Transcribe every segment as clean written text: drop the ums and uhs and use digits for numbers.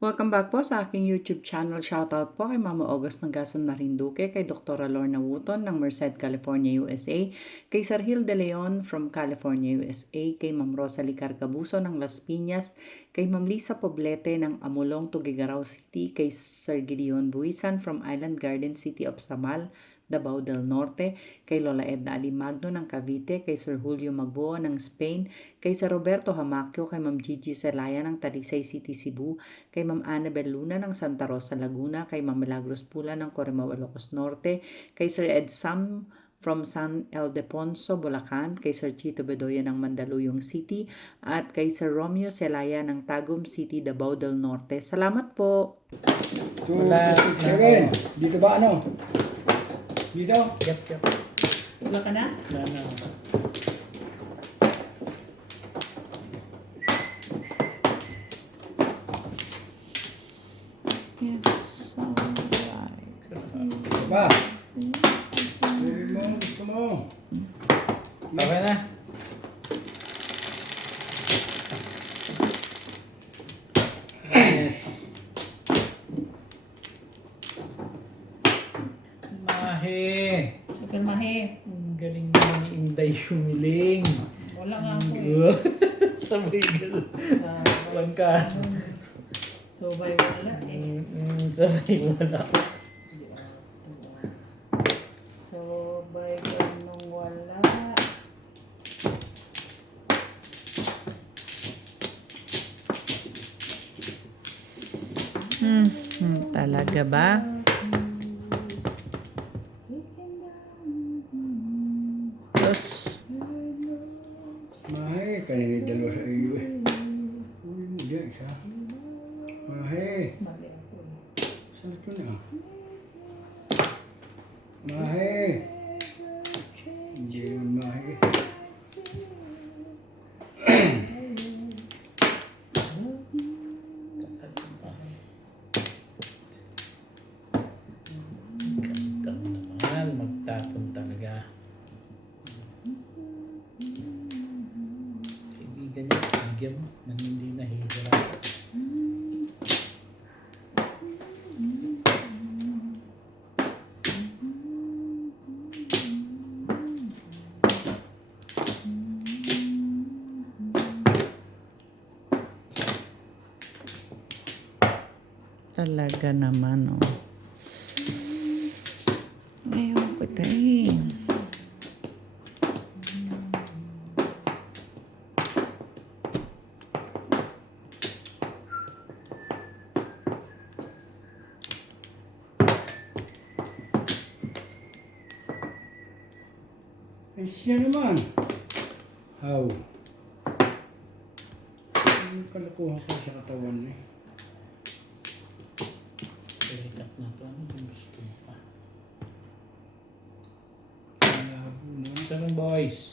Welcome back po sa aking YouTube channel. Shoutout po kay Mama August ng Gasan Marinduque, kay Dr. Lorna Wooton ng Merced, California, USA, kay Sir Gil De Leon from California, USA, kay Ma'am Rosalie Carcabuso ng Las Piñas, kay Ma'am Lisa Poblete ng Amulong, Tuguegarao City, kay Sir Gideon Buisan from Island Garden City of Samal, Davao del Norte, kay Lola Edna Alimagno ng Cavite, kay Sir Julio Magbuo ng Spain, kay Sir Roberto Hamacio, kay Ma'am Gigi Celaya ng Talisay City, Cebu, kay Ma'am Annabel Luna ng Santa Rosa, Laguna, kay Ma'am Milagros Pula ng Corimao, Ilocos Norte, kay Sir Ed Sam from San Ildefonso, Bulacan, kay Sir Chito Bedoya ng Mandaluyong City, at kay Sir Romeo Celaya ng Tagum City, Davao del Norte. Salamat po! 267. Dito ba ano? Dito? Yep. Wala ka na? No. It's alright. Ba? Sabi mo, gusto mo. Okay na. Yes. Mahe. Super mahe. Ang galing naman ni Inday humiling. Wala nga ako eh. Sabay gano'n. Walang ka. Subay wala eh. Sabay wala. Subay ganong wala. Talaga ba? Tapos, Mahe, kanina dalawa sa iyo eh. Uy mo dyan, isa. Mahe. Mali ako eh. Saan ito na? Mahe. Hindi naman mahe. ganda naman. Magtapon talaga. Kaibigan niya, bigyan mo nang hindi nahihirapan. Talaga naman, oh. Ngayon ko tayo. Ay siya naman. How? Ano kalakuha ko sa katawan eh? Palikat na to. Ano yung gusto mo pa? Malabo na. Saan boys?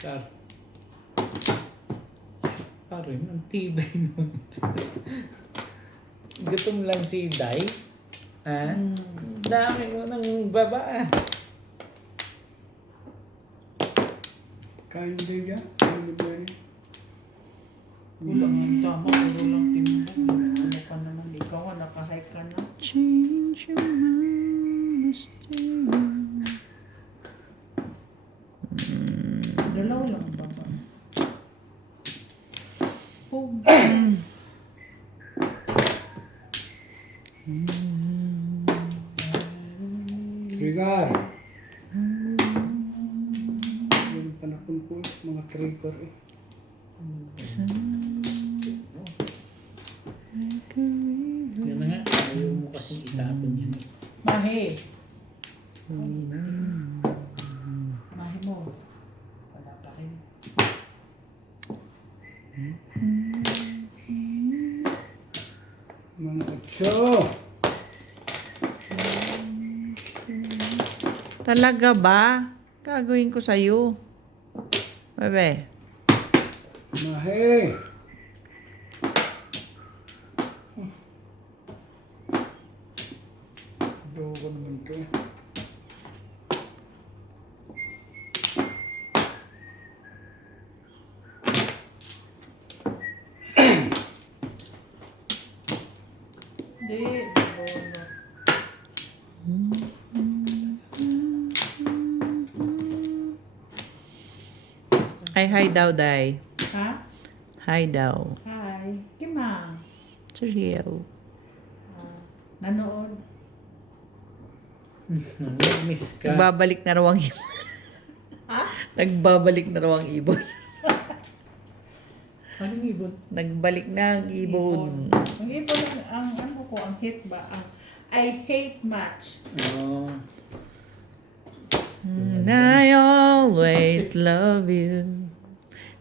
Kar. Parang ang tibay nun. Gutom lang si Day. Ha? Dami mo ng baba. Kain din dyan? Ano ba yun? Kulang ang tama. Puro lang timbang. Ano ka naman. Ikaw nga nakahay ka na. Change your mind, still. Dalaw lang ba ba? Oh. Trigger! Yung panahon ko, mga trigger eh. Yan na nga. Ayaw mo kasing itapon yan. Mahe. Mahe mo. Wala pa rin. Mga otso! Talaga ba? Gagawin ko sa'yo. Bebe. Mahe. Dogo naman ito. Hindi, bono. Ay, hi daw, Day. Ha? Hi daw. Hi. Kima? Sir Hill. Nanood. Miss ka. Nagbabalik na raw ang ibon. Ha? Nagbabalik na raw ang ibon. Anong ibon? Nagbalik na ang ibon. Ang ibon, ang ano ko, ang hate ba? Ang I hate match. Oh. And I always love you.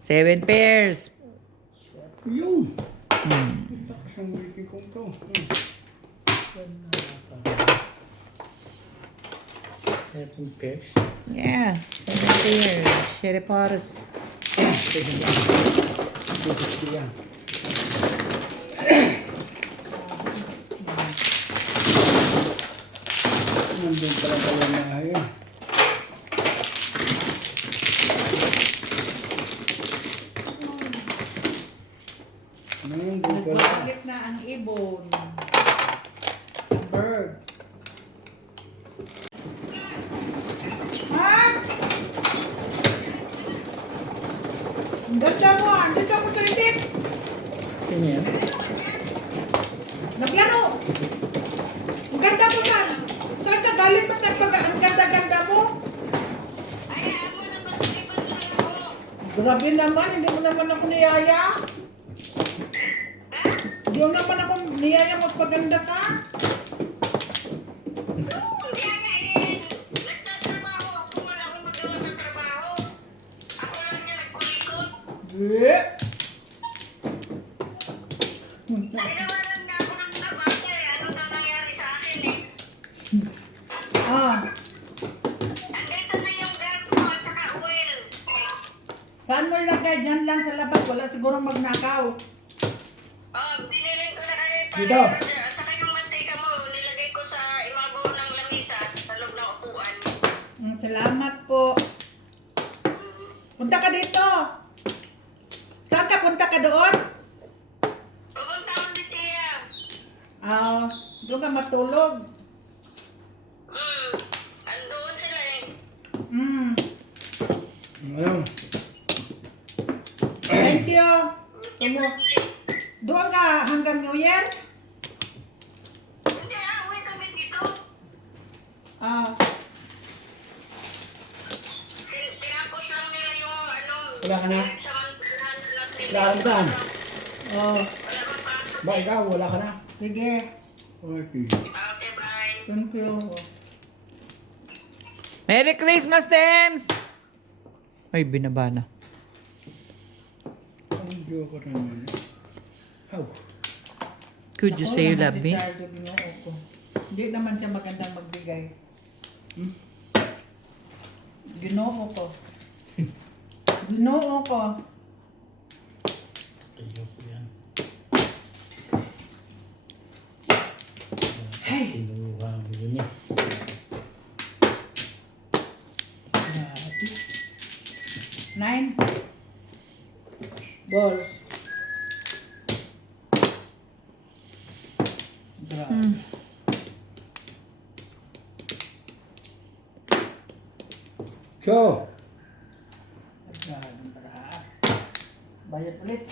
7 pairs. Yun. Lakas ang wiki kong to. Seven pairs. Yeah, 7 pairs. Sherry Paris. Basic yan. Nandun pala pala na ngayon. Nandun pala. Nagbabalik na ang ibon. Ang bird. Ha? Ang ganda mo, andito ako sa libit. Sino yan? Naglaro. Ang ganda mo na. Saan ka galing ba't ang ganda-ganda mo? Grabe naman, hindi mo naman ako niyaya. Hindi mo naman ako niyaya magpaganda ka. Eh? Ah, saan mo ilagay? Diyan lang sa labas. Wala sigurong magnakaw. Dito. At saka yung mantika mo, nilagay ko sa ibabaw ng lamisa sa loob ng upuan. Salamat po. Punta ka dito. Saan ka? Punta ka doon? Pupunta ako ni Sia. Ah, doon ka matulog. Andoon sila eh. Hmm. Ano? Thank you. Doon ka hanggang New Year? Hindi uwi kami dito. Ah, Tinapos lang nila yung ano, Wala ka na? pinagsamantalahan lang nila. Wala ka na ba? oh, Wala kang pasok. Ba ikaw, wala ka na? sige. Okay. Okay, bye. Thank you. Merry Christmas, Tems! Ay, binaba na. Ang joke ka naman. How? Could you say you love me? Ricardo, Ginoo ko. Hindi naman siya magandang magbigay. Ginoo ko. Ginoo ko. Ayoko yan. Hey! Kinuha mo yun eh. Grabe. 9 balls. Grabe. So, Grabe paraan. Bayad ulit.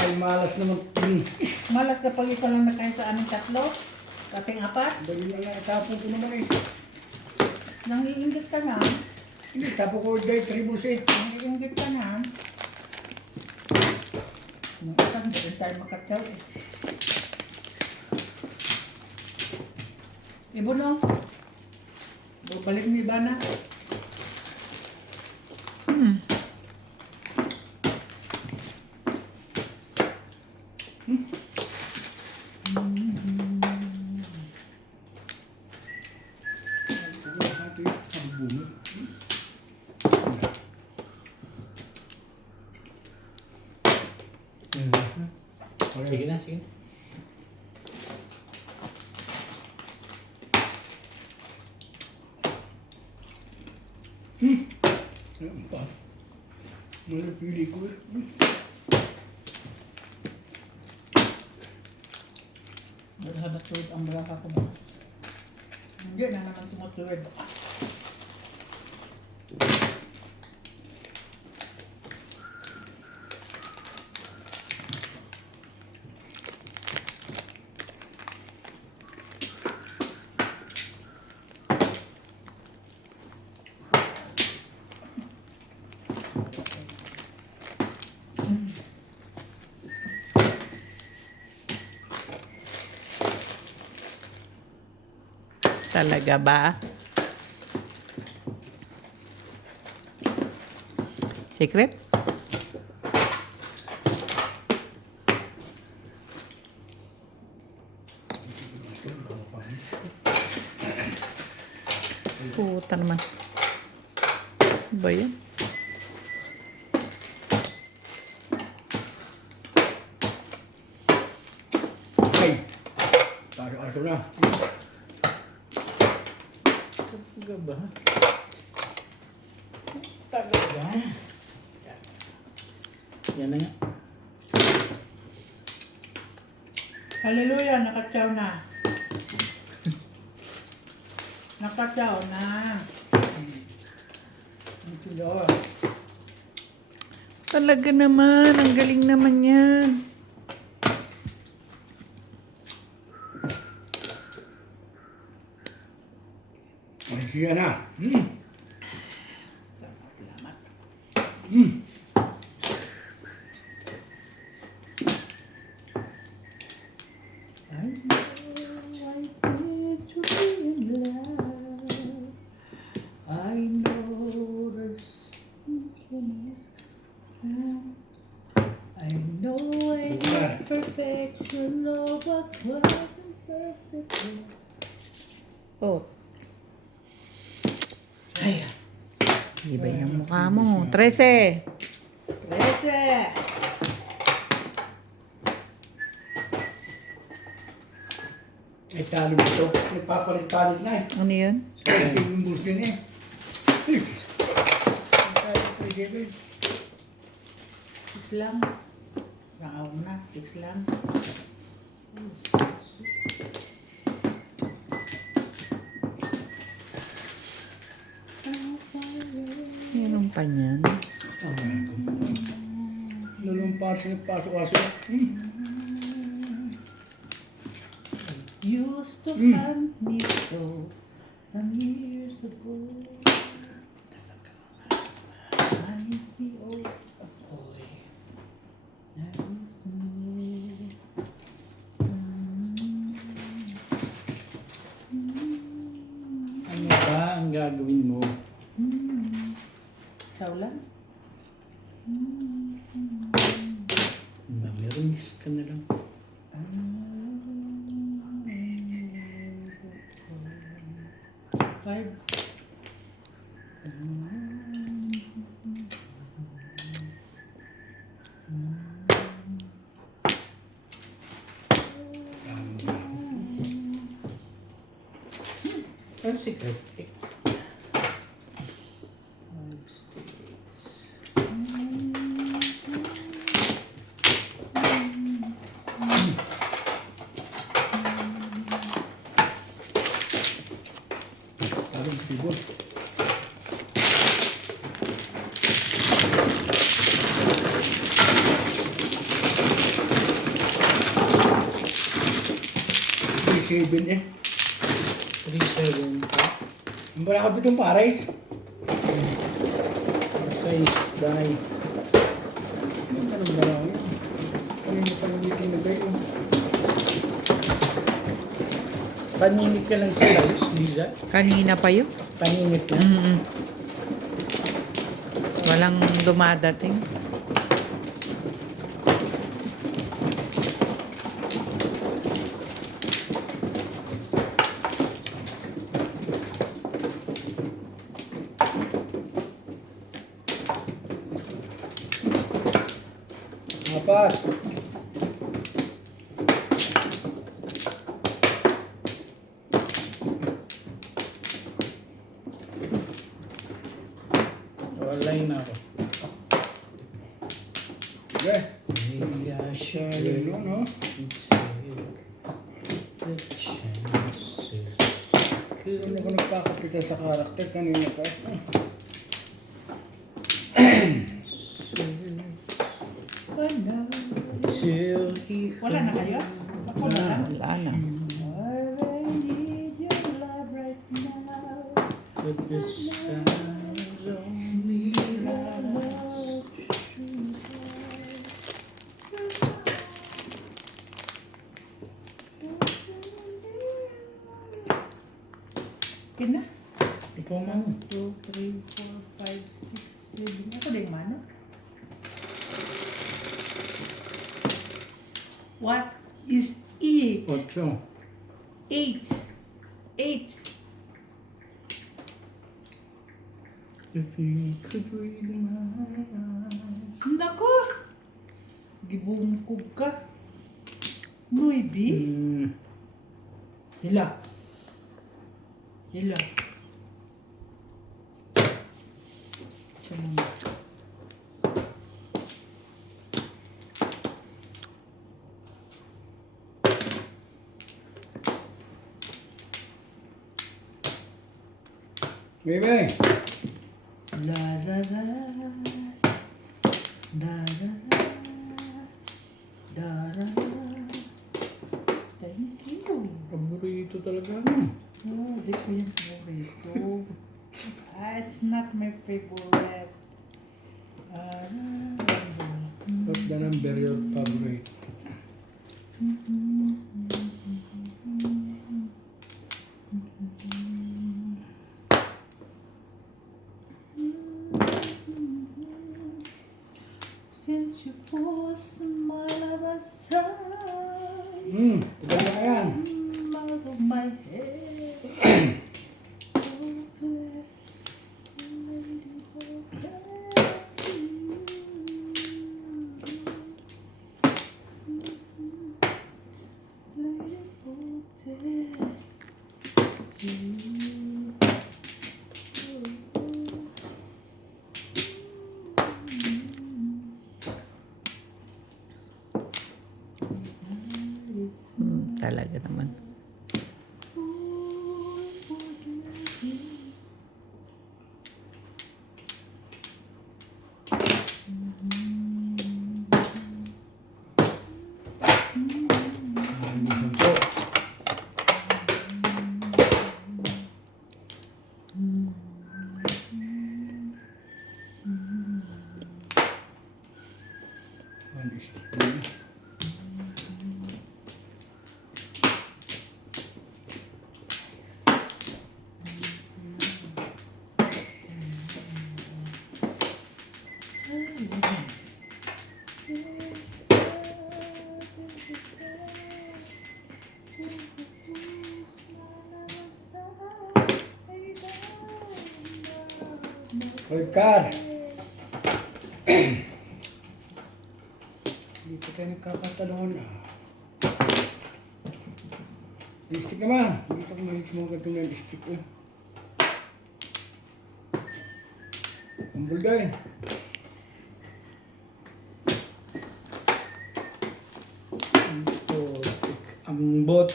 ay malas naman. Malas kapag ikaw lang nakaya sa aming tatlo. Sa ating apat. Dali na nga, tapon ko naman eh. Nangiinggit ka na. Hindi, tapon ko dahil triple set. Nangiinggit ka na. Nung isang, hindi rin tayo makataw eh. Ibo no? Balik ni Ivana. Sige na, sige. Ano pa? Malapili ko. Berhada tuwid ang balaka ko ba? Hindi na naman tumutuwid. Talaga ba? Secret? Puta naman. Ano ba yan? Ay! Aso na. Talaga ba? Talaga? Yan na nga. Hallelujah, nakatsaw na. Nakatsaw na. Thank you, Lord. Talaga naman. Ang galing naman yan. Ay, siya na. Salamat. I know I need to be in love. I know there's happiness. I know I need perfection. No, but wasn't perfect. Oh. Ay, Iba yung mukha mo. 13. Trece. Ay, talo mo ito. Nagpapalit-palit na eh. Ano yun? Kasi yung bus din eh. Ay, tayo pwede rin. 6 lang. Rangaw mo na, 6 lang. Meron pa niyan. Nalumpas na pasok-pasok. Used to hunt me so some years ago. I'm the old boy. I used to know. Ano ba ang gagawin mo? Saulan? Mamiris ka na lang. Five. Ano secret? Five sticks. Talo mo tibol. May 7 eh. 3-7 pa. Ang balakad itong pares. 6 die. Anong balakad yun? Kanina pa yung meeting na kayo. Paninip ka lang sa lives, Liza. Kanina pa yun? Paninip lang. Mm-mm. Walang dumadating. Apat. Sanay na ako. Okay. Maybe I should Ayun, no? take the chances. Ano ko nagkakapitan sa karakter kanina pa? Till he Wala na kayo? Ako na lang. Wala na. I need your love right now. put the stars on me. Okay na. Ikaw man. 2, 3, 4, 5, 6, 7. Ako din mano. What is it? 8. 8. 8. If you could read my eyes. Nako! Gibungkog ka. 9. Hila. Hila. Siya naman. Baby! La la la. La la la. La la la. Thank you. Paborito talaga. Oh, di ko yung favorito. It's not my favorite. What's the number your favorite? Since you put my love aside, Tagal na yan. out of my head. Talaga naman. Hoy, Car! Dito tayo nagkakatalungan na. Lipstick naman! Dito ko mahit mo ganito na lipstick ko. Ang bulday. Ang bot.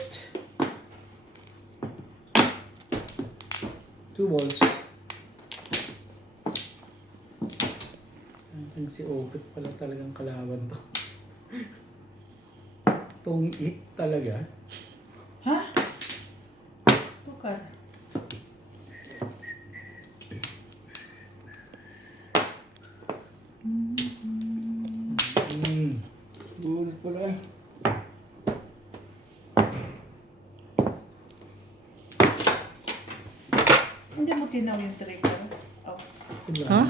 2 balls. Ang si Opet pala talagang kalaban to. Tungit talaga. Ha? Tukar. Bulit pala. Hindi mo tinaw yung trigger. Oh. Ha?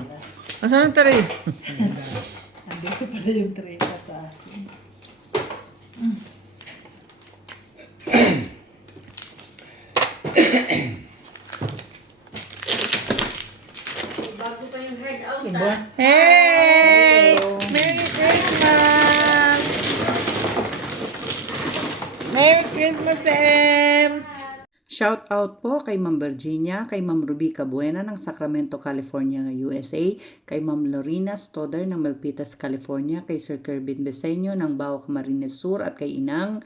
Asan ang tray? Andito pala yung trigger sa akin. Bago pa yung head out, Diba? Hey! Merry Christmas! Merry Christmas, Ems! Shout out po kay Ma'am Virginia, kay Ma'am Ruby Cabuena ng Sacramento, California, USA, kay Ma'am Lorena Stoder ng Milpitas, California, kay Sir Kervin Beseño ng Bao Camarines Sur at kay Inang.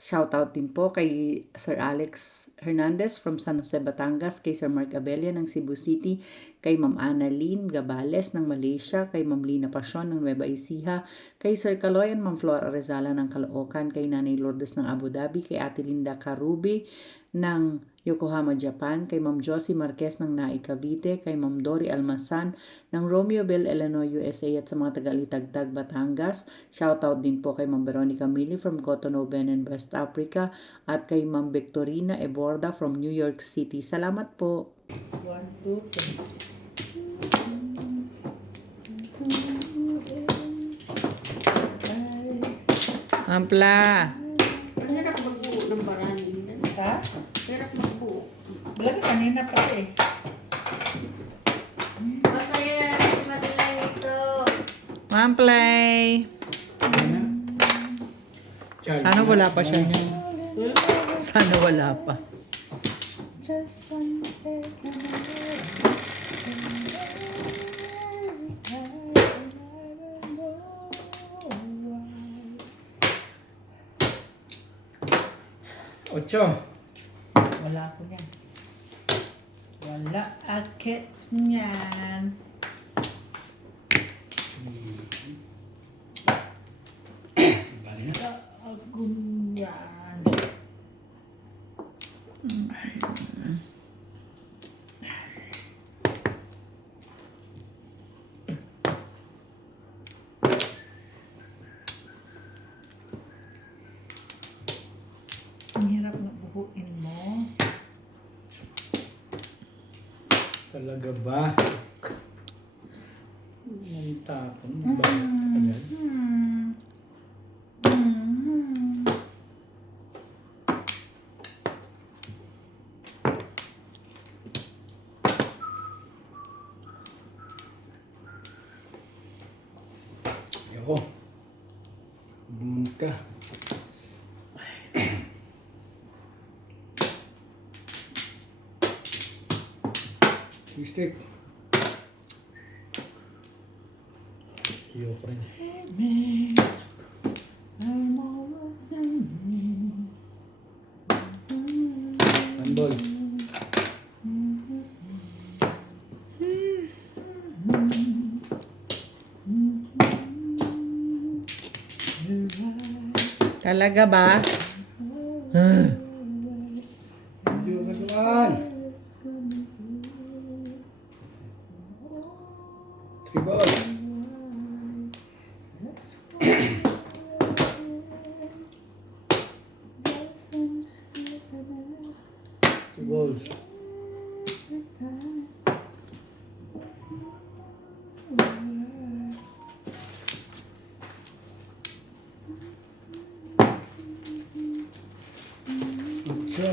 Shoutout din po kay Sir Alex Hernandez from San Jose, Batangas, kay Sir Mark Abella ng Cebu City, kay Ma'am Annalyn Gabales ng Malaysia, kay Ma'am Lina Pasyon ng Nueva Ecija, kay Sir Kaloy and Ma'am Flor Arezala ng Caloocan, kay Nanay Lourdes ng Abu Dhabi, kay Ate Linda Carubi ng Yokohama, Japan, kay Ma'am Josie Marquez ng Naik, Cavite, kay Ma'am Dory Almasan ng Romeoville, Illinois, USA at sa mga taga-Litagtag, Batangas. Shoutout din po kay Ma'am Veronica Mili from Cotonou, Benin, West Africa at kay Ma'am Victorina Eborda from New York City. Salamat po. 1, 2, 3. Ampla. Ang hirap magbuo ng baraning yan. Ha? Hirap magbuo. Talaga kanina pa eh. Masaya si Madeline ito. Ma'am Play. Charge. Sana wala pa siya niya. Sana wala pa. Just one second. Ocho. Wala ako niyan. Wala akit niyan. Bali na. Wala ako niyan. Ang hirap na buhuin mo. Talaga ba? Ang tapon. Ba? Agad. Ayoko. Bumunod ka. Stick. Ayoko rin. I'm almost done. Handball. Talaga ba? Medyo katuan. 3 balls. Two balls. So.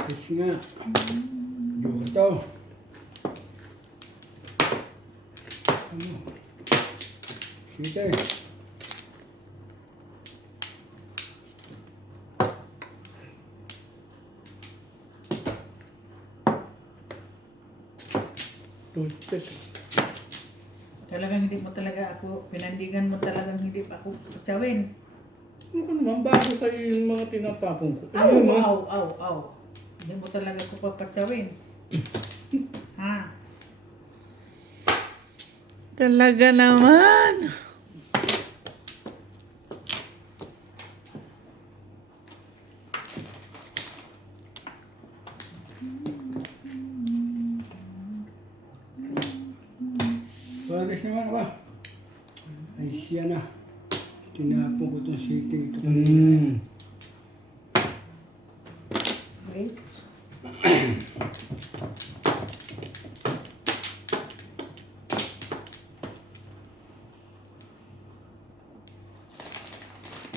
Kasi nga. Joker to. Ano? Shooter. Toothpick. Talagang hindi mo talaga ako, pinandigan mo talagang hindi pa ako patsawin. Ano ko naman, bago sa'yo yung mga tinatapon ko. Aw, Ayun, aw, aw, aw. Hindi mo talaga ako papatsawin. Ha? Talaga naman. Pares naman ba? Ay siya na. Tinapon ko itong city. Ito Wait.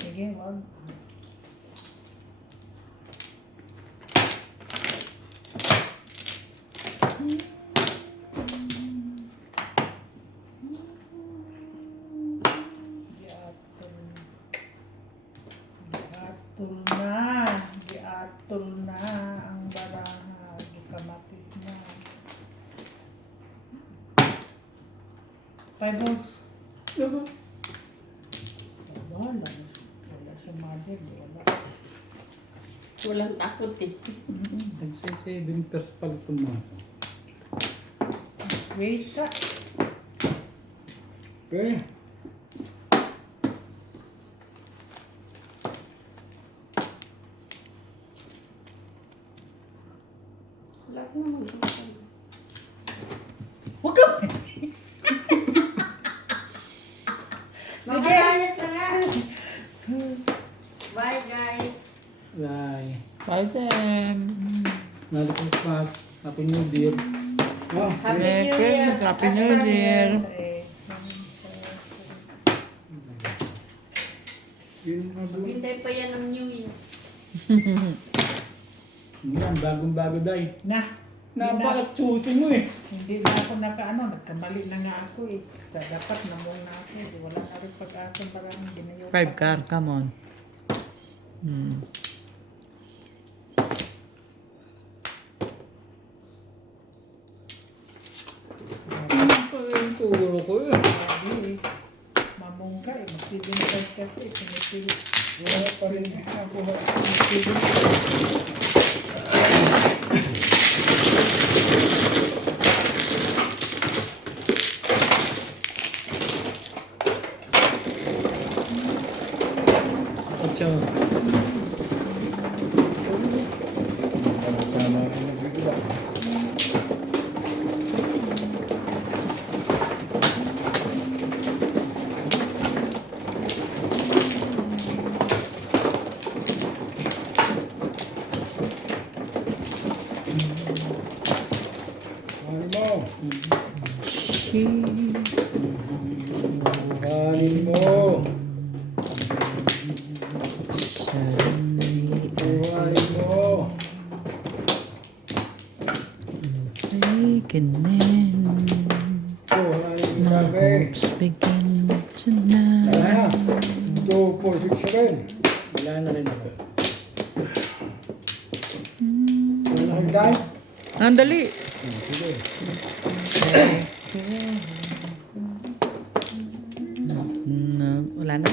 Sige, wag. 5 hours. Diba? Wala. Wala sa mother. Wala. Walang takot eh. Nagse-7 pers pala itong mga to. Wait ka. Okay. Wala ko naman. Huwag ka. Mga guys na nga. Bye guys. Bye. Bye then. Merry Christmas. Happy New Year. Oh, Happy Merry New Year. Christmas. Happy New Year. yun mga buwan. Hintay pa yan ng New Year. Yan, bagong-bago day. Na. Napaka-chuti mo eh. Hindi na ako nagkamali na nga ako eh. Dapat namong na ako. Wala na rin pag-asa maraming ginayo. 5 car, come on. Ang turo ko eh. Sabi eh. Mamungka eh. Mag-7.5 kasi. Pinipilit. Wala pa rin ako. Ocho. Tama rin nagbigla. Ano mo? Kanin mo. Kanin mo. Awakening, Kanin mo my sabi. hopes begin tonight. Wala na. 2, 4, 6, 7. Wala na rin ako. Wala na kang daan? Andali. Sige. Wala na.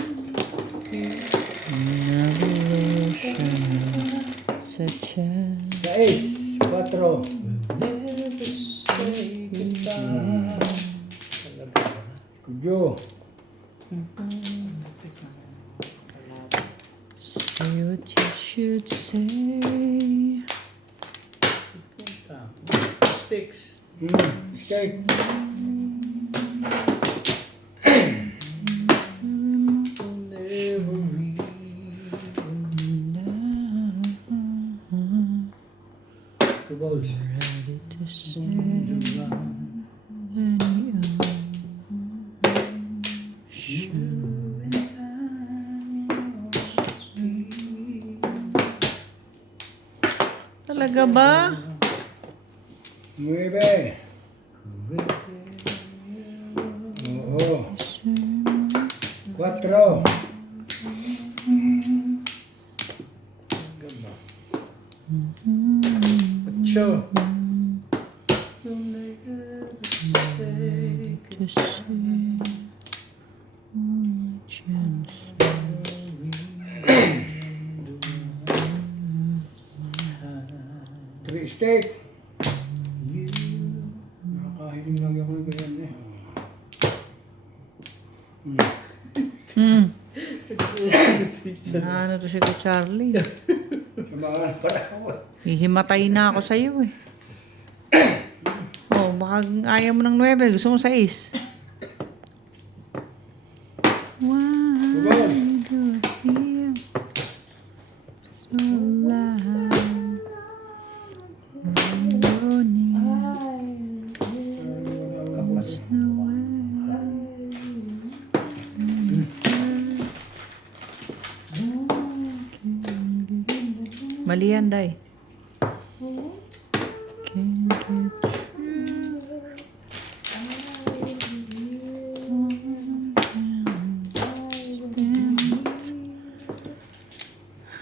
Revolution, such as 6, 4. Kudyo. say what you should say. Sticks. Steak. Two balls. Ready to say any Talaga ba? 9. Oo. 4. Ocho. To say one chance. 3 steak. Nakakahiling lang ako ng ganyan eh. Ano to si Ko Charlie? Samahan pa na ako. Hihimatay na ako sa iyo eh. Oh, baka ayaw mo ng 9, gusto mo 6. Why do I feel so alive? Mali yan, Day. Can't get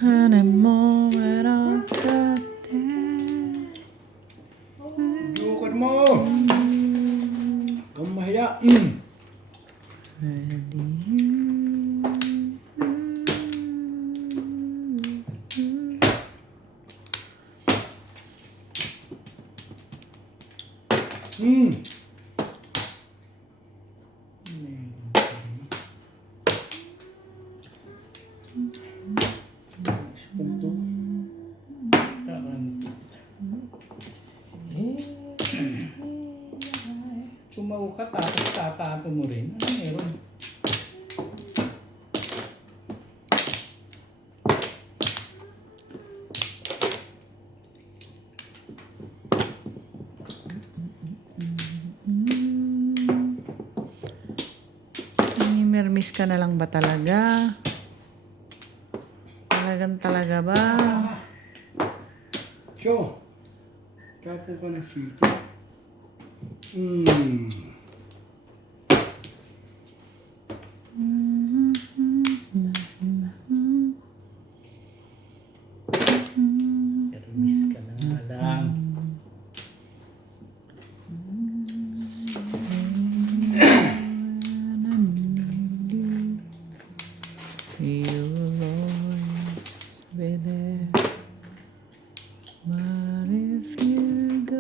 anymore when I got there. Dukan mo! Ang mahiya. Hmm. Spunto. Sumaw ka tapos tatato mo rin. Ano meron? Ay, mermis ka na lang ba talaga? Talaga ba? So, tapo ka ng sito. Hmm. Miss ka na nga lang. You'll always be there. But if you go,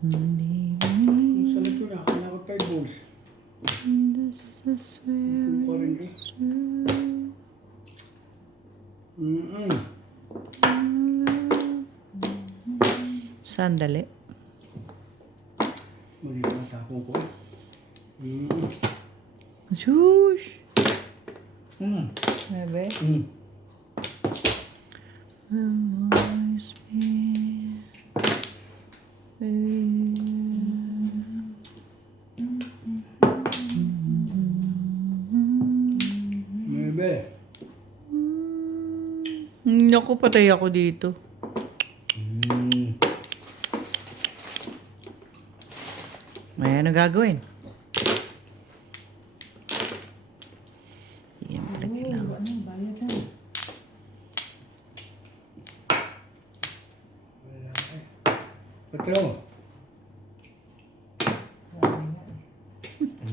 Kung sa lato na, kailangan ko 5 balls. this is where Kung ko rin eh. Sandali. Mali pa ang tapo ko. Shush! Hmm. Bebe. Hmm. Will always be Maybe. Naku, patay ako dito. Hmm. May ano gagawin? Siyempre, kailangan. Ano, bayad na. Wala eh. Patro.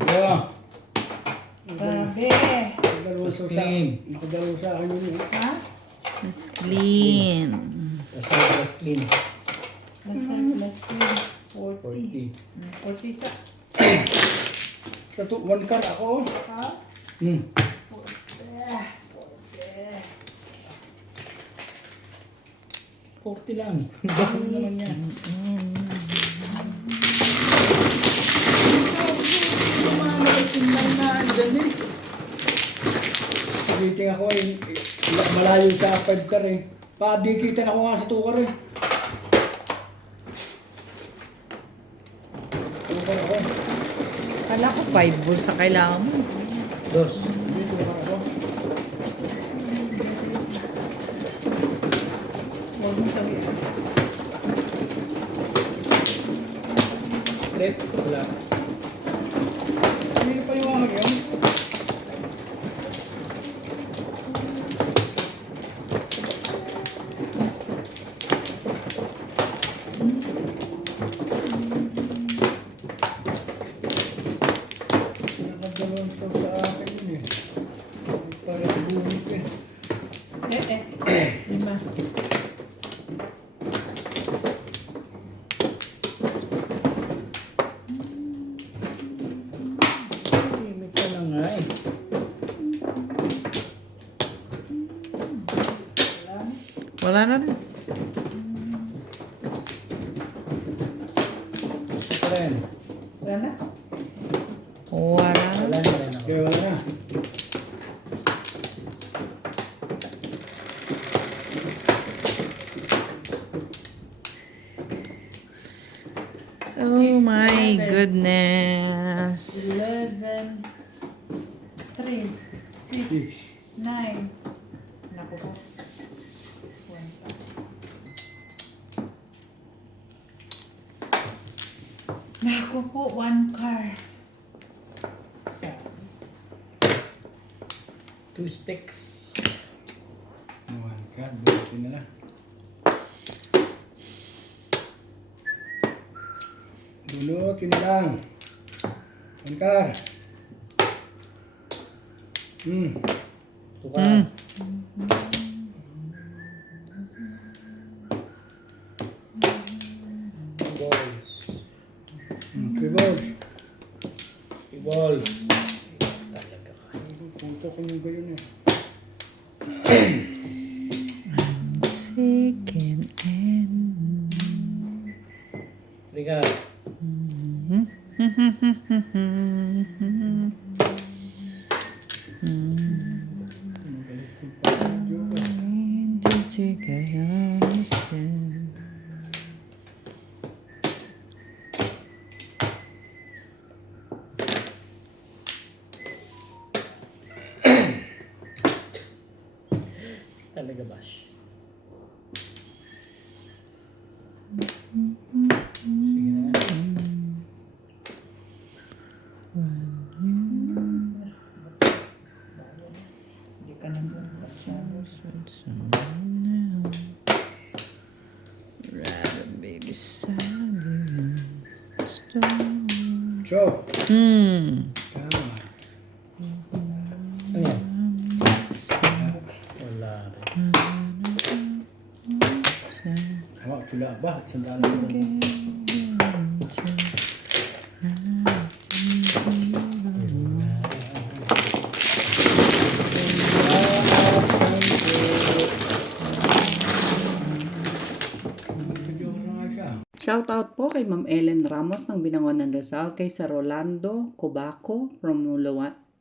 Ano? Grabe. Nakadalawa sa akin yun eh. Ha? Mas clean. Last clean. Last clean. 40. 40 ka. Sa 1 car ako. Ha? Hmm. 40 lang. Ganun naman yan. Sabiting ako eh, malayo sa 5 car eh. Padikitan ako nga sa 2 car eh. 2 car ako. Kala ko 5 balls sa kailangan mo. Dos. Hindi, 2 car ako. Huwag mo sabihin. Straight. Wala. Hindi pa yung mga yun. Nakadalawang show sa akin yun eh. Parang bumit eh. Lima. Limit ka na nga eh. Wala na rin. Isa pa rin. Wala na? Wala na. Wala na rin ako. Kaya wala na. Oh my goodness. 11, 3, 6, 9. Naku po. One pa. Naku po, 1 car. So, 2 sticks. One car, buti na lang. Dunutin na lang. One car. Tuka. Did you understand? Talaga, Bash. Sige na nga. Hindi ka nang masyado. Rather be beside you. So, Hmm. tama. Ano yan? Wala rin. Tama, tula ba? Isang daan lang. Shoutout po kay Ma'am Ellen Ramos ng Binangonan Rizal, kay Sir Rolando Cobaco from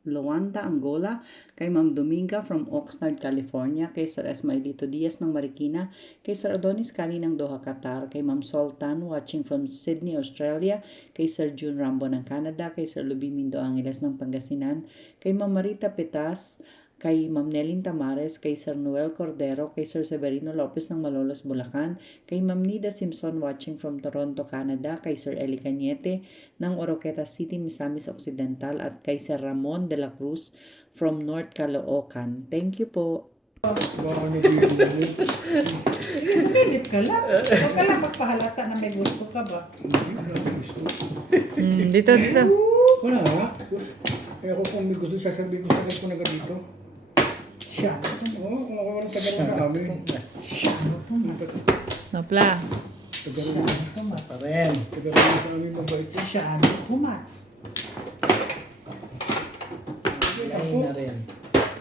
Luanda, Angola, kay Ma'am Dominga from Oxnard, California, kay Sir Esmailito Diaz ng Marikina, kay Sir Adonis Cali ng Doha, Qatar, kay Ma'am Sultan watching from Sydney, Australia, kay Sir June Rambo ng Canada, kay Sir Lubimindo Angeles ng Pangasinan, kay Ma'am Marita Pitas, kay Ma'am Nelin Tamares, kay Sir Noel Cordero, kay Sir Severino Lopez ng Malolos, Bulacan, kay Ma'am Nida Simpson watching from Toronto, Canada, kay Sir Eli Cañete ng Oroqueta City, Misamis Occidental, at kay Sir Ramon de la Cruz from North Caloocan. Thank you po. Baka nag-iinit. Sumilit ka lang. Huwag ka lang magpahalata na may gusto ka ba? Dito. Wala nga. Kaya kung may gusto sasabihin ko sa akin kung naga dito. Siya. Oo, kung ako walang tagal sa amin. Napla. Tagal Pa rin. sa amin mabait. Siya. Humats. Lain na rin.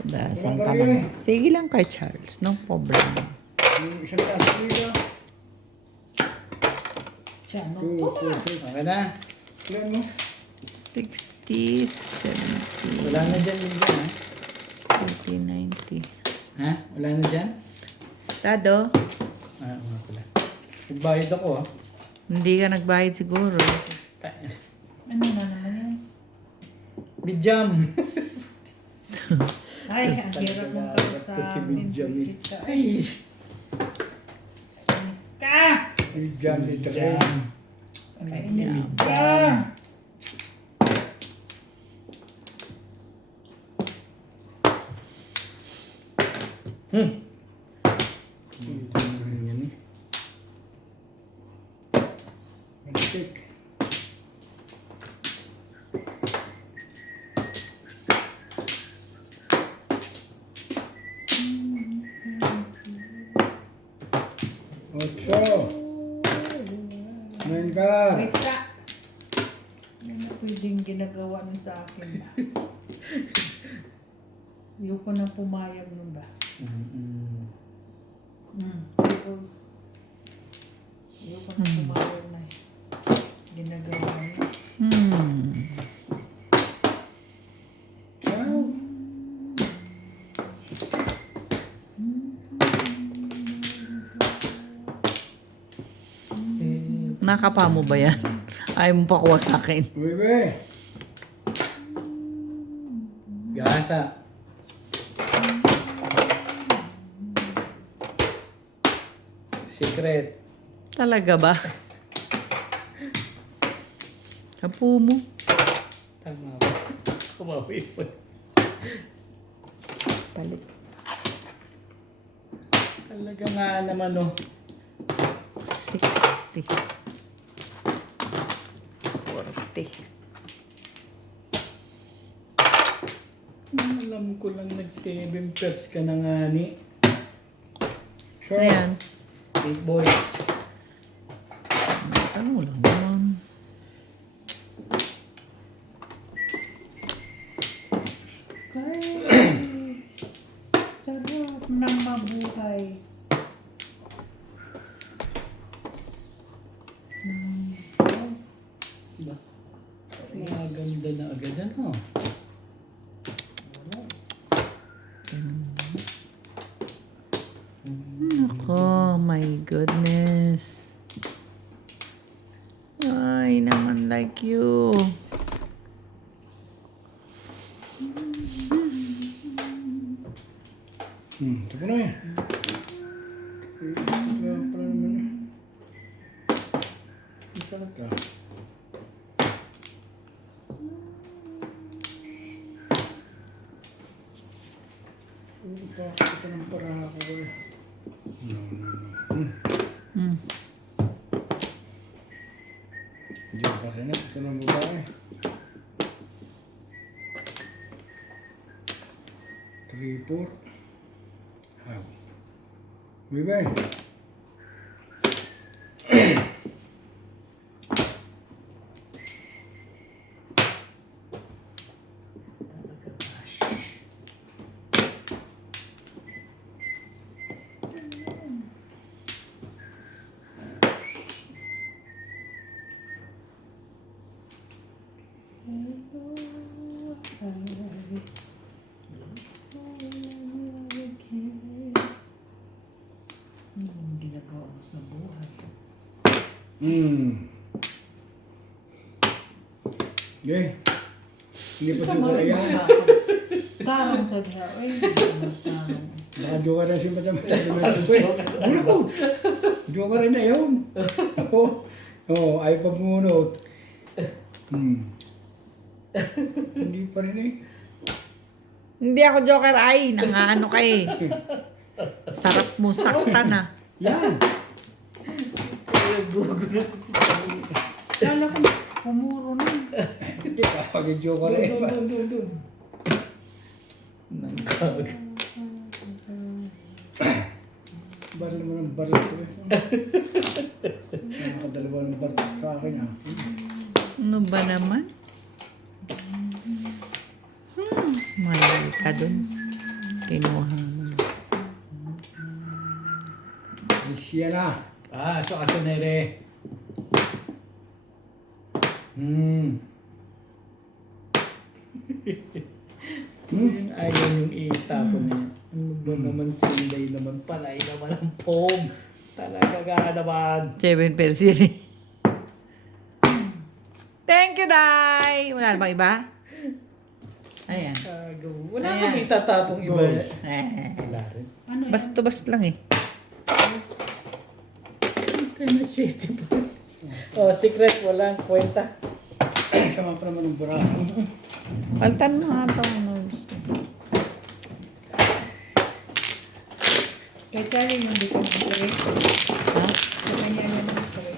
Tudasan ka lang. Sige lang kay Charles, no problem. Yung isang taas nila. Siya. No? 2, 4, 6. Okay na. Yan mo. 60, 70, Wala na dyan yung dyan, 80, 90. ha? Wala na dyan? Tado, Wala pala. Nagbayad ako, ha? hindi ka nagbayad siguro. Ano na naman yan? Bijam! Ay, ang hirap mong Ito si kausapin. Benjamin. Bisita. Ay! Kainis ka! Yung jam dito rin. Kainis ka! Ito yung yan eh. Malasik. Ocho. Mengar. Ritsa! Ano na pwedeng ginagawa niyo sa akin ba? Ayoko na pumayag nun ba? Ayoko na pumayag na ginagawa niyo. Ciao. Nakapa mo ba yan? Ayaw mo pakuha sa akin. Bebe. Gasa. Secret. Talaga ba? Kapu mo. Tama ba? Kumawi mo. Palit. Talaga nga naman, oh. 60. 40. Alam ko lang nag-7 pairs ka na nga ni. Sure. Ayan. 8 boys. Ano lang naman. Sarap ng mabuhay. Ganda na agad ano. Nako, my goodness. Ay, naman like you. Ito po na yan. Kaya pala naman eh. Ang sarap ah. Ito ng parang ako eh. No. Mm. Hindi ko kasi na. Ito ng babae. 3, 4. How? Bye-bye. Anong ginagawa mo sa buhay? Okay. Hindi pa joker yan. Tarong sa diha. Ay, tarong. Baka joker na siya Bunot! Joker na yun. Oo, ay pagbunot. Hindi pa rin eh. Hindi ako joker ay, nangaano ka eh. Sarap mo saktan ah. Yan. Kala ko, kumuro na. Hindi pa pag joker eh. Doon. Nangkag. Baril mo ng baril ko eh. Nakadalawa ng baril sa akin ah. Ano ba naman? Mahal ka dun. Kinuha mo. Siya na. So kasonere. Ayaw yung itapon niya. Ano ba naman sinday naman palay naman ang pom. Talaga ka naman. 7 pesos yun eh. Thank you, Day! Wala na bang iba? Ayan. Wala Ayan. kami tatapong iba. Eh. Wala rin. Basto-bast lang eh. Ito na shit. Secret, walang kwenta. Sama pa naman ng buraho. Paltan mo nga ito. Kaya Charlie, yung di ko mag-pray. Ha? Sa kanya yan mag-pray.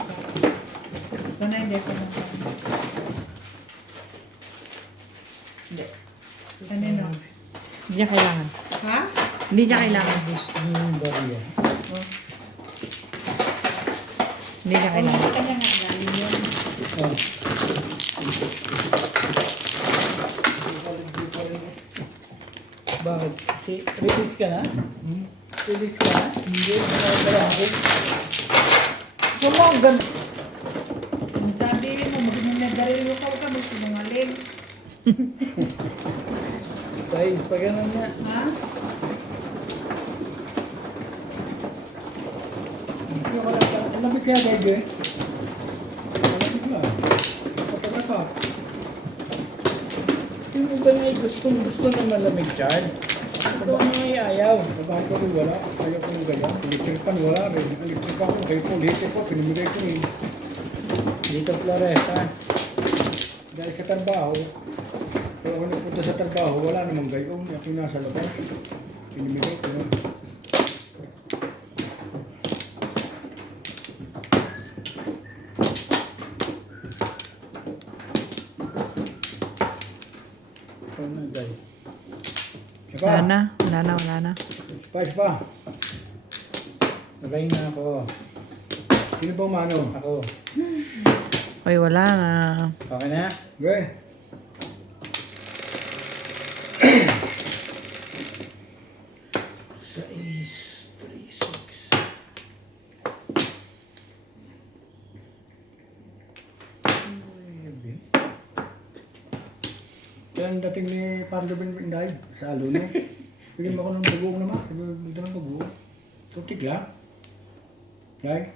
Sana hindi ko mag-pray. Hindi. Kanino? Hindi niya kailangan. Ha? Hindi niya kailangan. Yung bariya. Hindi niya Kung kailangan. hindi ka na nga galing yun. Bakit? Release ka na? Release ka na? Hindi. Nakakalahin. Sumogan. Sabi mo, mag-nagarilyo ka, huwag ka magsinungaling. Guys, pag ganun nga. Ha? Wala pa. Ang lamig kaya baby eh. Malamig lang. Kapag-apak. Yung iba nga gusto na malamig dyan. Ito ang mga ayaw. Trabaho ko rin wala. Ayaw ko yung ganyan. Electric pan wala rin. Electric pan ko. Kayo po, late po. Pinimigay ko rin. Dito Flores, ha? Dahil sa trabaho, kung ako nagpunta sa trabaho, wala namang gayon. Ako yung nasa labas. Pinimigay ko rin. Ito na, guys. Saka, Wala na. Wala na. Wala na. spice pa. Nagay na ako. Sino ba mano? Ako. Oy, wala na. Okay na? Okay. Sais, 3, 6. Kailan dating ni Pando Binday sa Alunos? Bigyan mo ako ng bagoong naman. Sabi mo, bigyan ng bagoong. Tutik lang. Day?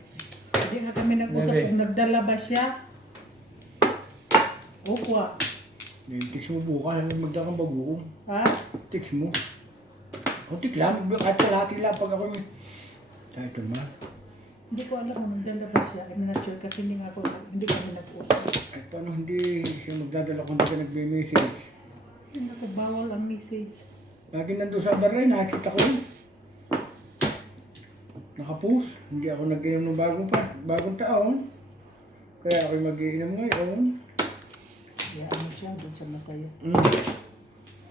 Hindi nga kami nag-usap Bebe. kung nagdala ba siya. Okwa. Text mo bukas. Magdala kang bagoong. Ha? Text mo. Tutik lang. Kahit kalahati lang pag ako yung... Sa ito naman. Hindi ko alam kung nagdala ba siya. I'm not sure kasi hindi kami nag-usap. Eh, paano hindi siya magdadala kung hindi ka nagme-message? Hindi ako bawal ang message. Lagi nandun sa bar rin, nakikita ko yun. Nakapost. Hindi ako nag-inom ng bagong taon. Kaya ako'y mag-iinom ngayon. Kaya ano siya, doon siya masaya. Mm.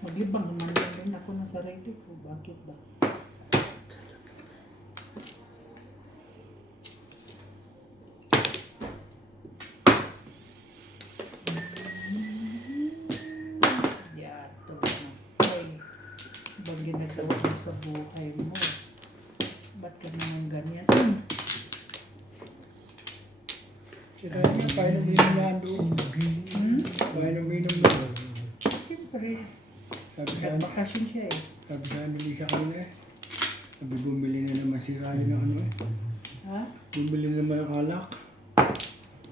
Maglibang naman din ako ng sarili ko. Bakit ba? Yato na. Ay, bang ginagawa mo sa buhay mo? Ba't ka naman ganyan? Sira niya, painom-inom na doon. Painom-inom na. Siyempre, Sabi sa nagbakasyon siya eh. sabi sa Annalisa siya kanina eh. Sabi bumili na naman si Ryan ng ano eh. Ha? Bumili na naman ng alak.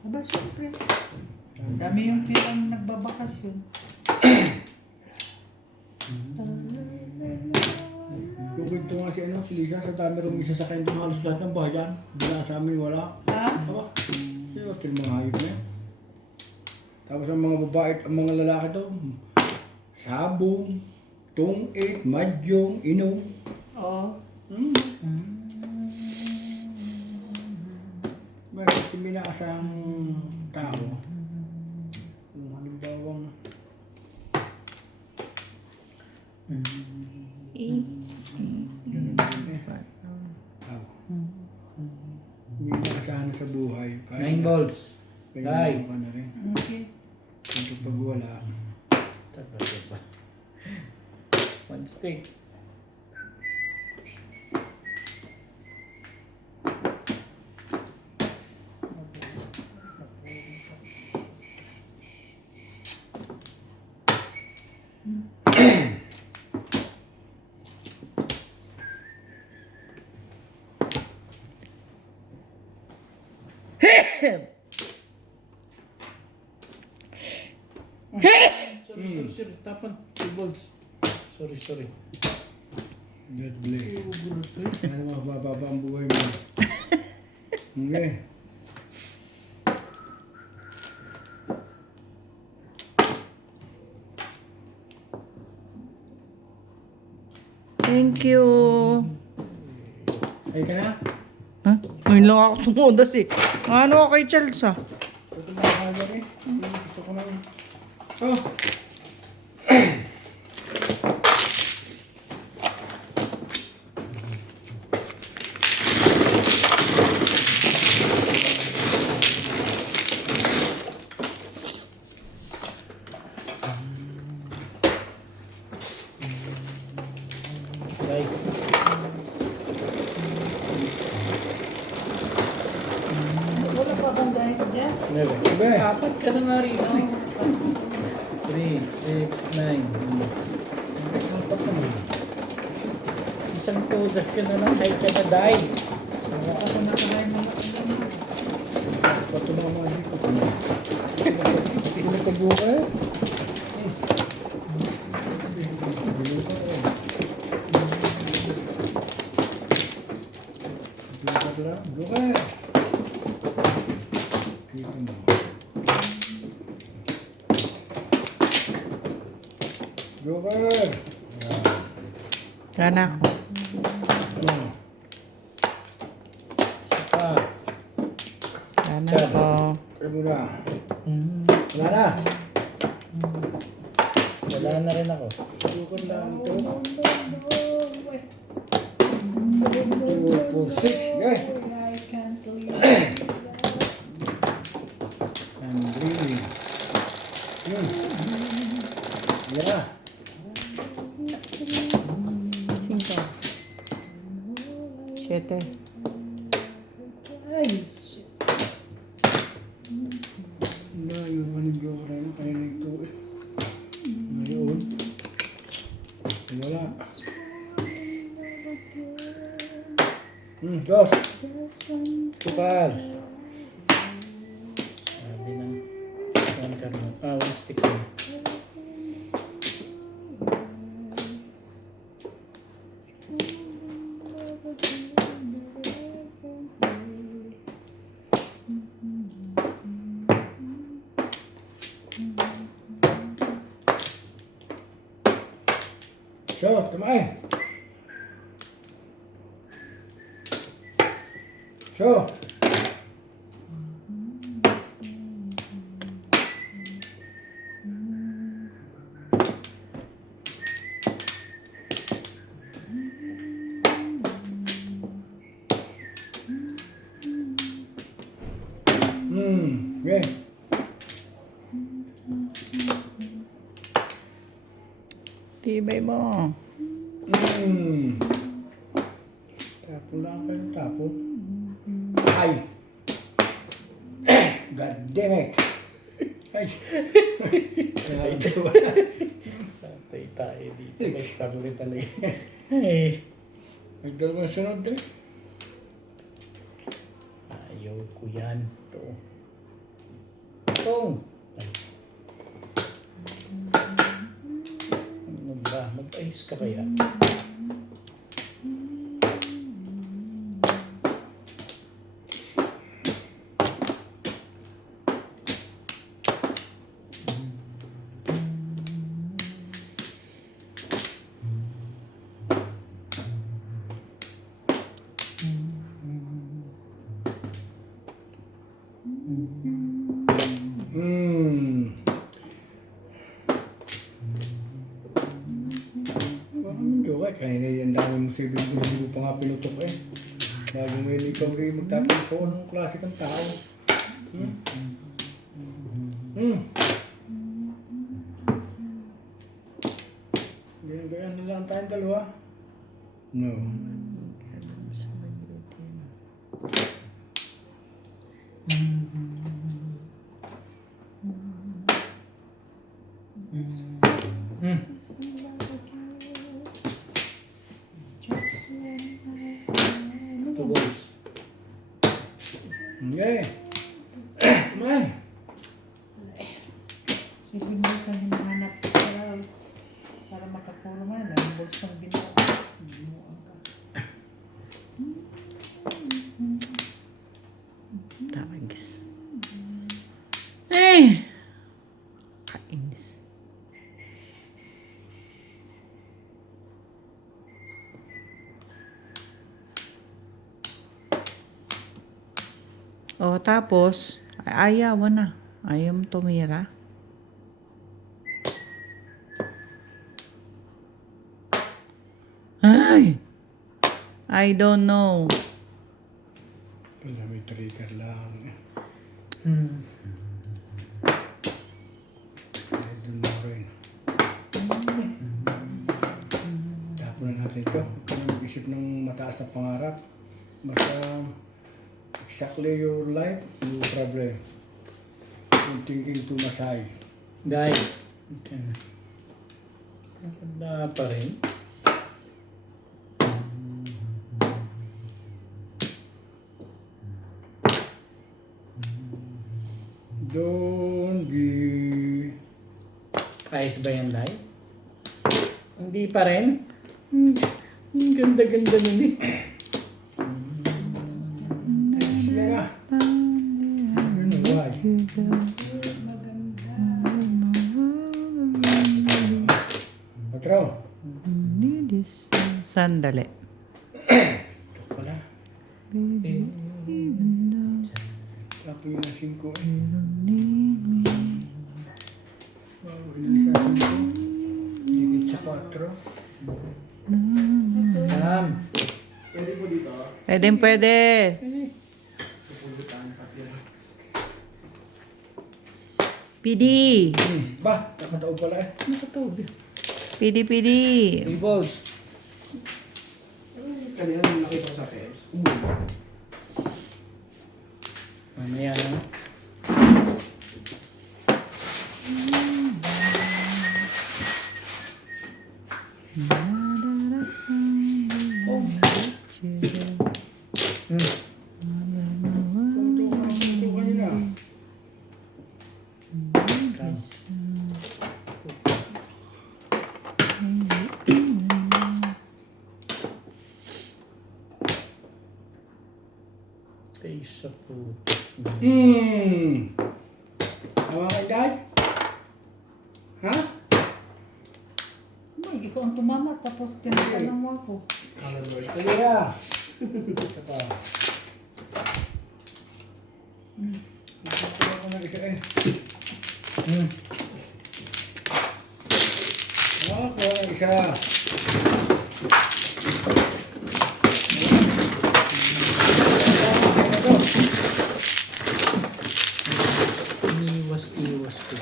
Aba, siyempre. Dami yung pirang nagbabakasyon. Kukwento nga si ano, si Lisa, sa dami rin isa sa kanya halos lahat ng bayan. Wala sa amin, wala. Ha? Aba, sino ito yung mga hayop na yan? Tapos ang mga babae at ang mga lalaki to, sabong, tungit, madyong, inom. Oo. Bakit piminasang tao? Kung halimbawang ganun din eh. Tao. Piminasaan sa buhay. 9 balls. Kaya Ay. ka na rin. Okay. Kung pag wala, Diba? One stick. Sorry. Tapan. 2 balls. Sorry. God bless. Sana mababa ang buhay mo. Okay. Thank you. Ay ka na? Ha? Ngayon lang ako tumudas eh. Ano ako kay Charles ah? Ito mga kaya eh. Gusto ko na. Oh! Guys. Wala pa bang dahil dyan? Never. Sabi! Apat ka na nga rin. 3, 6, 9. Apat naman. Isang tugas ka na lang. Ay ka na, die. Wala ako nakalain mga Pato na mga di ko. Hindi na pag-buka eh. Buka eh. Dito mo. Joker! Kana ako. Ano? Saka. Kana ako. Ano na? Wala na. Wala na rin ako. Joker lang ito. 2, 4, 6. Okay. I can't leave. I'm dreaming. Wala na. 5. 7. Ay, Na, yung anong Joker na yun. Kanina ito eh. Ngayon. Sukal. Sabi ng one carno. One stick na. So, tumae. So. Okay. Tibay mo. Tapon lang kayo, tapon. Ay! God damn it! Ay! Tatay tayo dito. May sabli talaga. Ay. May dalawang sunod eh. Ayaw ko yan. Ito. Tong. Ay. Ano ba? Mag-ayos ka kaya? Kanina yung dami mo sibig mo, hindi mo pa nga pinutok eh. Bago mo yun ikaw kayo magtatampo, anong klase kang tao? Ganyan na lang tayong dalawa. No. Two balls. Okay. Man. Hindi mo ka hinahanap sa house para makapuro man. Ang bulsong ginawa. Binuang ka. Tawagis. Eh! Kainis. O, tapos, ayawan na. Ayaw mo tumira. Ay! I don't know. Wala, may trigger lang. I don't know rin. Tapos na natin ito. Huwag ka nang mag-isip ng mataas na pangarap. Basta exactly your life, no problem. Don't thinking too much high. Guys. Okay. Maganda pa rin. Don't be... Ayos ba yan, Lai? Hindi pa rin? Ang ganda-ganda nun eh. Sige na. I don't know why. Patraw. Sandali. Ito pala. Tapo yung asin ko eh. Wow, inalis asin ko. Higit sa 4. Sam. Pwede. PD. Ba, nakataog pala eh. Nakatawag. PD. 3 balls. Kanina nakita ko sa Pebs. Mamaya na. Ay, sa po. Tama ka, Dad? Ha? Ay, ikaw ang tumama, tapos tinatanong mo ako. Sige na. Ito pa. Ito ko na isa eh. Ako na isa. Iniwas-iwas ko.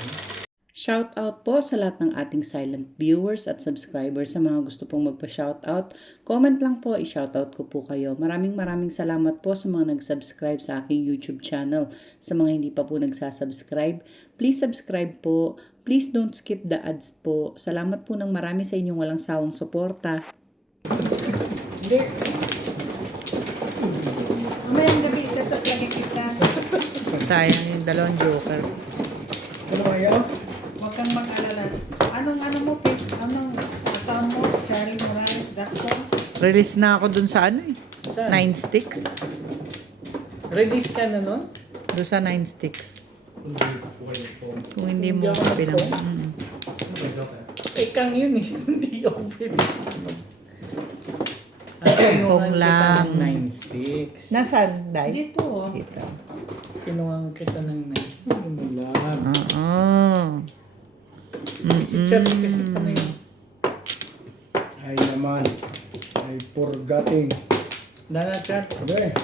Shout out po sa lahat ng ating silent viewers at subscribers. Sa mga gusto pong magpa-shoutout, comment lang po, i-shoutout ko po kayo. Maraming salamat po sa mga nag-subscribe sa aking YouTube channel. Sa mga hindi pa po nagsasubscribe, please subscribe po. Please don't skip the ads po. Salamat po ng marami sa inyong walang sawang suporta. Hindi. Mamayang gabi, tatat lagi kita. Sayang yung dalawang joker. Ano ba yan? Huwag kang mag-alala. Anong mo, Pete? Anong account mo? CharlieMorales.com? Release na ako dun sa ano eh. Saan? 9 sticks. Release ka na nun? Doon sa 9 sticks. Kung hindi mo Hindi ako pinam... nag-phone. Kang yun eh. Hindi ako pwede. Kung lang. 9 sticks. Nasaan, Day? Dito, oh. Dito. Kinuha kita ng 9 sticks. Ano lang. Si Charlie kasi paano yun? Ay naman. Ay forgetting. Wala na, Char. Sabi.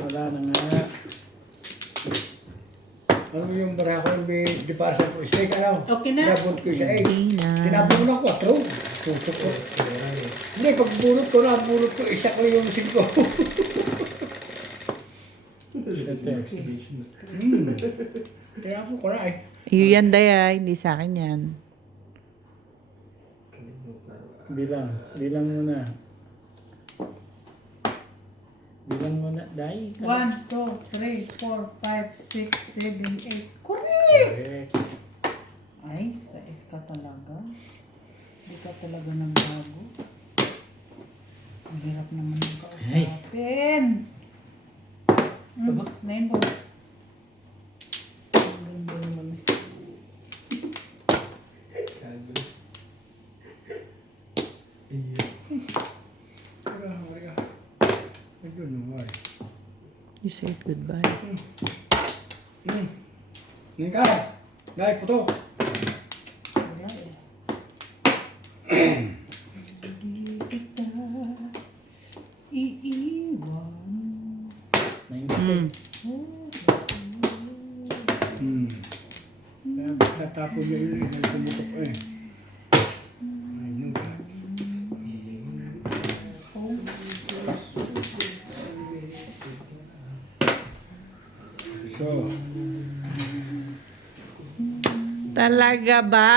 Wala na nga. Ano yung bara ko yung di para sa steak, ano? Okay na? Nabunot ko siya eh. Hindi na. Tinapon ko na 4. Tusok ko. Hindi, pagbunot ko, nabunot ko, isa ko yung 5. Tinapon ko na eh. Iyo yan, Day, hindi sa akin yan. Bilang. Bilang muna. Bilang muna. Dahil. 1, 2, 3, 4, 5, 6, 7, 8. Correct! Ay, sais ka talaga. Hindi ka talaga ng bago. Ang hirap naman ng kausapin. Aba? 9 balls. Ang ganda naman eh. Ayun naman. You said goodbye. Ningkay. Dahil puto. Wala eh. Hindi kita iiwan. 9 sticks. Kaya natapon niya yun eh. Nagpumutok eh. Ayun. So, Talaga ba?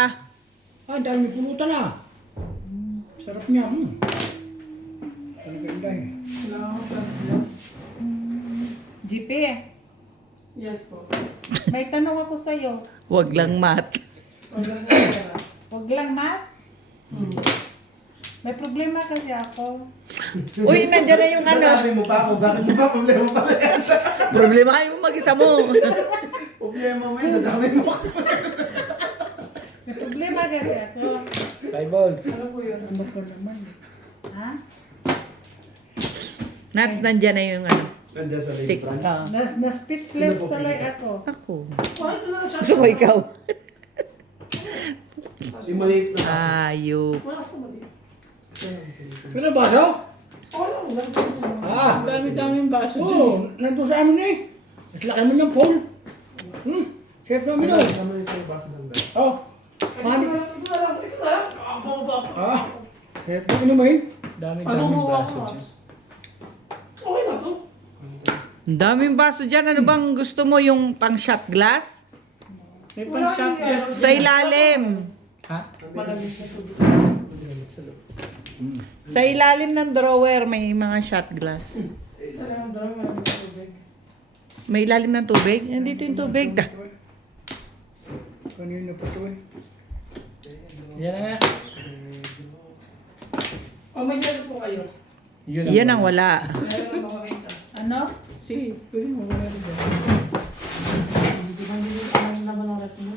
ang dami pulutan ah. Sarap niya. Talaga yun dahil. GP, Yes po. may tanong ako sa'yo. Wag lang mat. Huwag lang, Matt. May problema kasi ako. Uy, nandiyan na yung ano. mo pa ako, bakit mo pa problema pa yan? Problema kayo mag-isa mo. Problema mo yun, dadami mo. May problema kasi ako. 5 balls. Ano ko naman? Ha? Nats, nandiyan na yung ano. Nandiyan sa Stick. Front. Na-speechless talaga ako. Ako. Gusto mo ikaw? Yung maliit na. Ayop. Pero baso? Ah, Ang dami-daming baso dyan. oo. Nandun sa amin eh. Mas laki mo niyang phone. Chef namin doon. Naman yung sa baso ng dahil. Oh. Mami. Ah. Chef namin naman. Dami-daming baso dyan. Ang daming baso dyan. Ano bang gusto mo? Yung pang shot glass? May pan-shot glass. Sa ilalim. Ha? Sa ilalim ng drawer may mga shot glass. May ilalim ng tubig? Nandito yung tubig. Kanina pa ito eh. Yan na nga. O, may yelo po kayo. Yan ang wala. Meron na makita. Ano? Si, pwede mo wala rin dyan. Ano naman ang rest mo?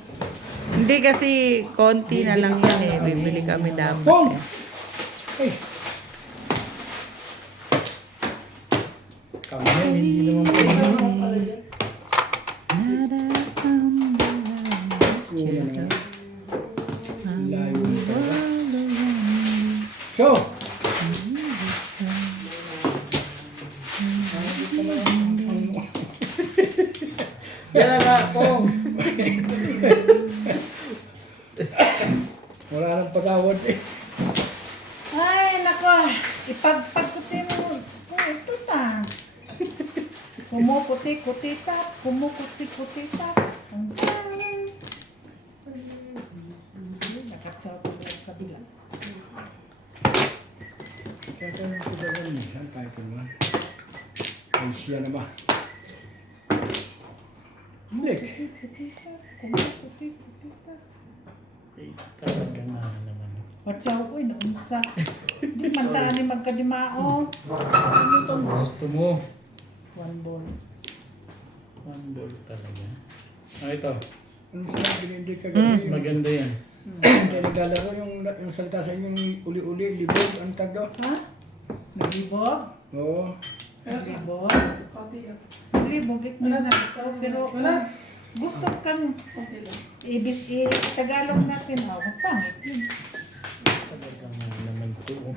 Hindi kasi konti na lang yan eh. Bibili kami dapat. Pong! Eh. Ay, Kami yan, hindi naman pwede. una na. Layo na talaga. So, Yan nga, Pong. wala nang patawad eh. Ay, nako. Ipagpagkutin mo. Oh, ito ta. Kumukuti-kutita. Kumukuti-kutita. Nakatsaw ko lang sa kabila. Kaya tayo ng kudagan niya. Saan tayo ito naman? Ay siya naman. Balik. Kutita. Kumukuti-kutita. Eh, talaga nga naman. Watsaw ko, naunsa. Di man taan ni magkadimao. Ano itong gusto mo? One ball. One ball talaga. Ah, ito. Ano sinabi niya, hindi ka Mas gawin. maganda yan. Hindi naglalaro yung salita sa inyong uli-uli, libog, ang tag daw. Ha? Naglibog? Oo. Naglibog? Konti lang. Naglibog, na. Pero Wala. gusto kang Konti lang. Tagalog natin, pangit yun. Talaga nga naman ito. Ano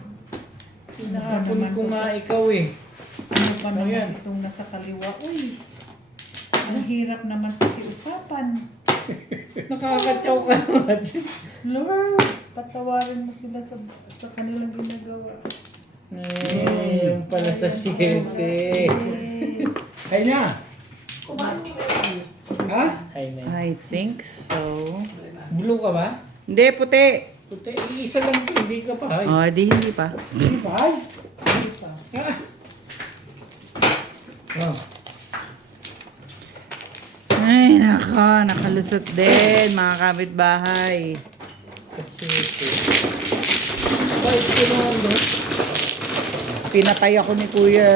Pinapon ko nga ikaw eh. Ano pa Ano naman yan? itong nasa kaliwa? Uy, ang hirap naman pakiusapan. Nakakatsaw ka naman. Lord, patawarin mo sila sa kanilang ginagawa. Eh, yung pala sa 7. Eh, Ay na! Kumain mo kayo. Ha? Ay, na. I think so. Blue ka ba? Hindi, puti. Puti, isa lang ito. Hindi ka pa. Ay. Oh, di hindi pa. Hindi pa ay. Oh. Ay, nako. Nakalusot din, mga kapitbahay. Sa 7. Bakit ko naman doon? Pinatay ako ni Kuya